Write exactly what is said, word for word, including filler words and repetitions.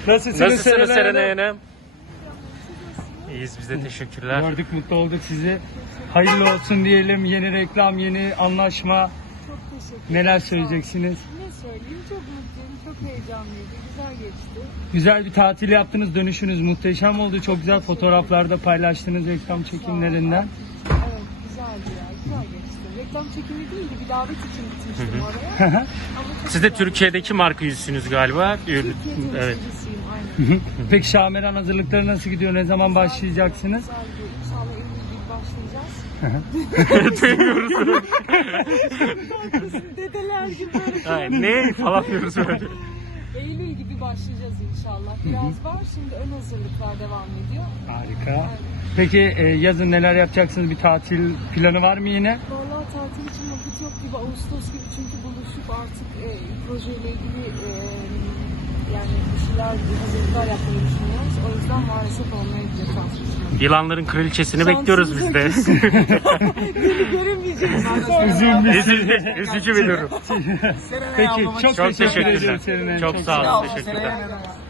Nasılsınız, Nasılsınız Serenay Serenay Hanım? Hanım? İyiyiz biz de, teşekkürler. Gördük, mutlu olduk sizi. Hayırlı olsun diyelim. Yeni reklam, yeni anlaşma. Çok teşekkür ederim. Neler Sağ olun. söyleyeceksiniz? Ne söyleyeyim? Çok mutluyum, çok heyecanlıydı, güzel geçti. Güzel bir tatil yaptınız. Dönüşünüz muhteşem oldu. Çok güzel fotoğraflarda paylaştınız reklam çekimlerinden. Evet, güzeldi ya, güzel geçti. Reklam çekimi değildi, bir davet için gitmiştim oraya. Ama çok Siz de güzel. Türkiye'deki marka yüzüsünüz galiba. Türkiye Evet. temsilcisiyim, aynen. Peki Şameran hazırlıkları nasıl gidiyor? Ne zaman başlayacaksınız? Güzel gidiyor. İnşallah Eylül gibi başlayacağız. Dedeler gibi böyle. Ay, ne falan diyoruz böyle. Eylül gibi başlayacağız inşallah. Biraz var, şimdi ön hazırlıklar devam ediyor. Harika. Peki e, yazın neler yapacaksınız? Bir tatil planı var mı yine? Vallahi tatil için vakit yok gibi, Ağustos gibi, çünkü buluşup artık e, projeyle ilgili e, yani bir şeyler, hazırlıklar yapmayı düşünüyoruz. O yüzden maalesef olmayabilir şansımız. Yılanların kraliçesini bekliyoruz biz de. Beni göremeyeceksiniz. Üzüm Üzücü, üzücü bir durum. Peki çok, Çok teşekkür ederim teşekkürler. Serenay. Çok sağ olun, Serenay teşekkürler. Hanım.